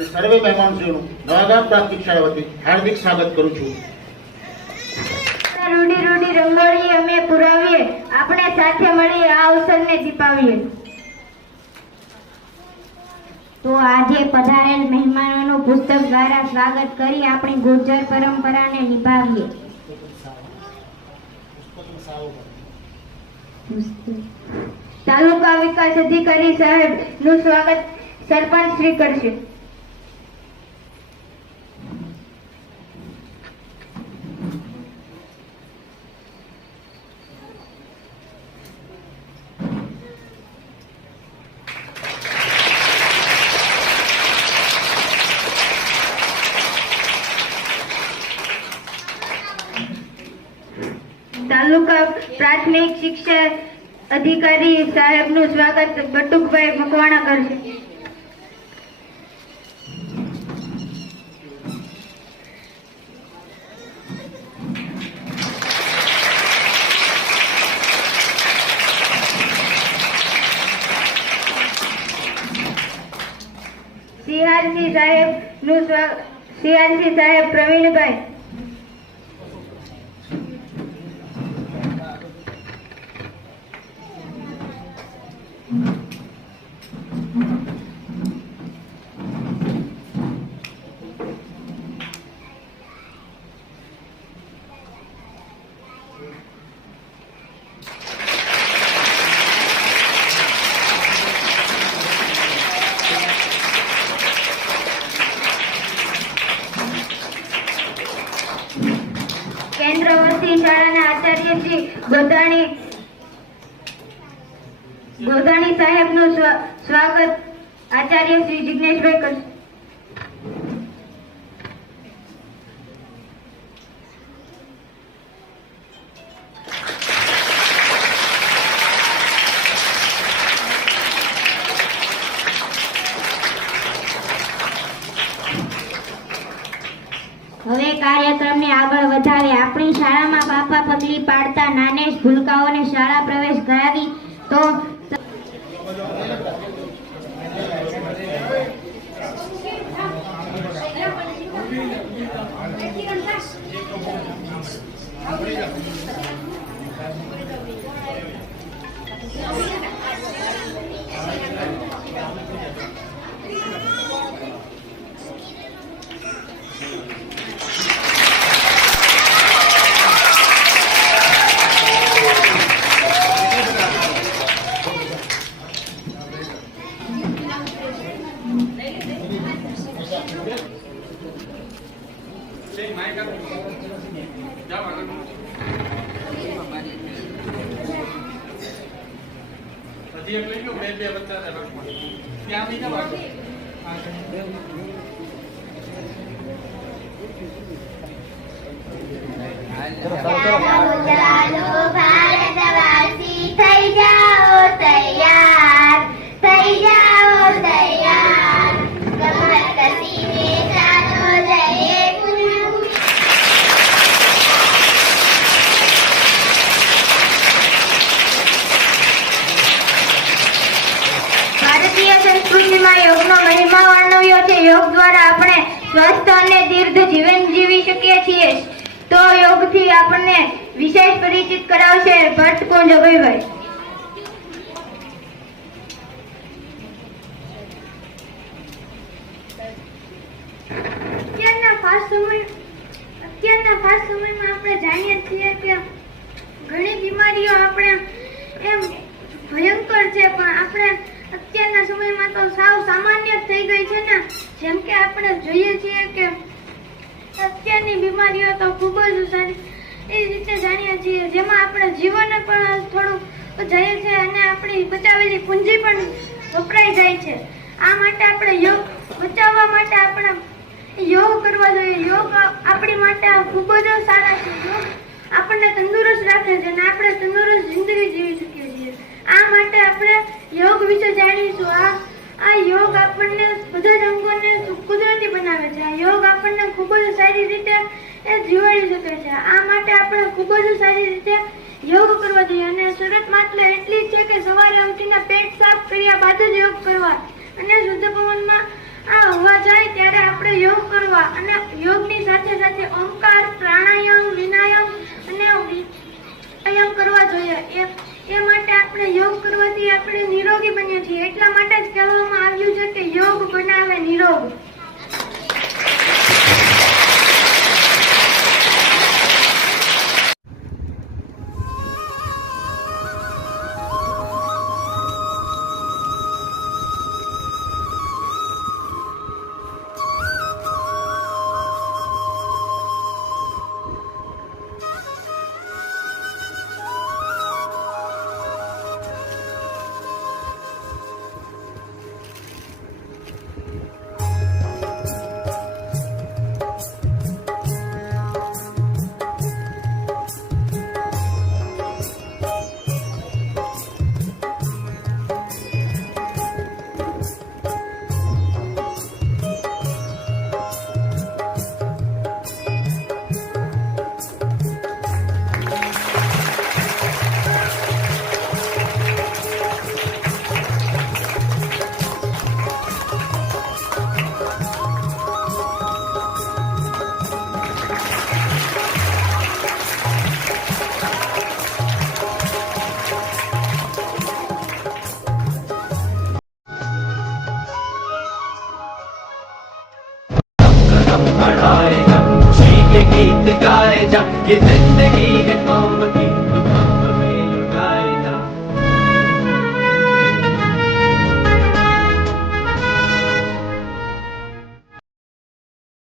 અને સર્વે મહેમાનશ્રીઓનું નવાગામ પ્રાથમિક શાળા વતી હાર્દિક સ્વાગત કરું છું. રૂડી રૂડી રંગોળી અમે પુરાવીએ, આપણે સાથે મળી આ અવસરને દીપાવીએ. તો આજે પધારેલ મહેમાનોનું પુસ્તક દ્વારા સ્વાગત કરી આપણી ગુર્જર પરંપરાને નિભાવીએ. તાલુકા વિકાસ અધિકારી સાહેબ નું સ્વાગત સરપંચ શ્રી કરશે. તાલુકા પ્રાથમિક શિક્ષણ અધિકારી સાહેબ નું સ્વાગત બટુકભાઈ મકવાણા કરશે. સીઆરસી સાહેબ પ્રવીણભાઈ. કેન્દ્રવર્તી શાળાના આચાર્ય શ્રી ગોધાણી સાહેબ નું સ્વાગત આચાર્ય શ્રી જિગ્નેશભાઈ કરશે. હવે કાર્યક્રમને આગળ વધારે આપણી શાળામાં બાપા પગલી પાડતા નાનેશ ભૂલકાઓને શાળા પ્રવેશ કરાવી તો યોગનો મહિમા વર્ણવ્યો છે. યોગ દ્વારા આપણે સ્વસ્થ અને દીર્ઘ જીવન જીવી શકીએ છીએ. તો યોગથી આપણને વિશેષ પરિચિત કરાવશે ભટ્ટ કુંજ અભયભાઈ. અત્યારના ફાસ્ટ સમયમાં આપણે જાણીએ છીએ કે ઘણી બીમારીઓ આપણે એમ ભયંકર છે, પણ આપણે અત્યારના સમયમાં તો સાવ સામાન્ય થઈ ગઈ છે ને. જેમ કે આપણે જોઈએ છીએ કે અત્યારની બીમારીઓ તો ખૂબ જ સારી એ રીતે જાણીએ છીએ, જેમાં આપણે જીવન પણ થોડું જાય છે અને આપણી બચાવેલી પૂંજી પણ વપરાઈ જાય છે. આ માટે આપણે યોગ બચાવવા માટે આપણે યોગ કરવા જોઈએ. યોગ આપણી માટે ખૂબ જ સારા છે. યોગ આપણને તંદુરસ્ત રાખે છે અને આપણે તંદુરસ્ત જિંદગી જીવી શકીએ છીએ. આ માટે આપણે યોગ વિશે જાણીશું. આ યોગ આપણને બધા જ અંગોને કુદરતી બનાવે છે. આ યોગ આપણને ખૂબ જ સારી રીતે જીવાડી શકે છે. આ માટે આપણે ખૂબ જ સારી રીતે યોગ કરવા જોઈએ. અને શરત માત્ર એટલી જ છે કે સવારે ઉઠીને પેટ સાફ કર્યા બાદ જ યોગ કરવા અને શુદ્ધ પવનમાં આ હવા જાય ત્યારે આપણે યોગ કરવા અને યોગની સાથે સાથે ઓમકાર, પ્રાણાયામ, વિનાયમ અને વ્યાયામ કરવા જોઈએ. એ માટે આપણે યોગ કરવાથી આપણે નિરોગી બનીએ છીએ. એટલા માટે જ કહેવામાં આવ્યું છે કે યોગ બનાવે નિરોગ. बढ़ाए जा, खुशी के गीत गाए जा, ये जिंदगी है तो